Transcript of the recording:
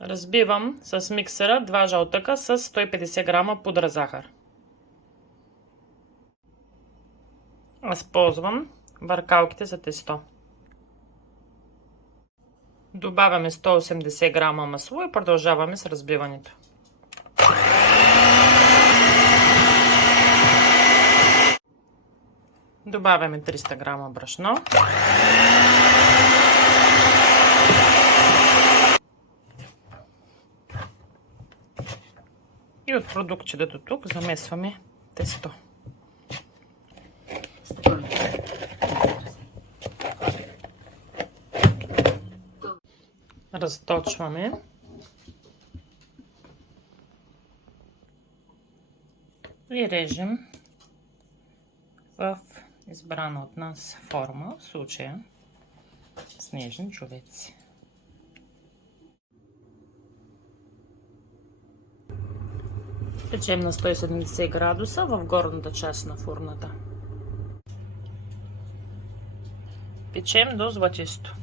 Разбивам с миксера 2 жълтъка с 150 грама пудра захар. Аз ползвам въркалките за тесто. Добавяме 180 грама масло и продължаваме с разбиването. Добавяме 300 грама брашно. И от продуктчета до тук замесваме тесто. Разточваме. И режем в избрана от нас форма, в случая снежни човеци. Печем на 170 градуса в горната част на фурната. Печем до златисто.